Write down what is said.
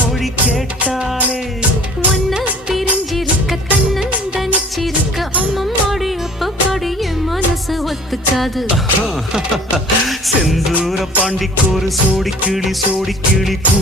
மொழி கேட்டாலே ஒன்ன பிரிஞ்சிருக்க தன்னந்தனிச்சிருக்க அம்மம்மாடி அப்பப்பாடி என் மனசு ஒத்துக்காது. செந்தூர பாண்டிக்கு ஒரு சோடி கிளி கூ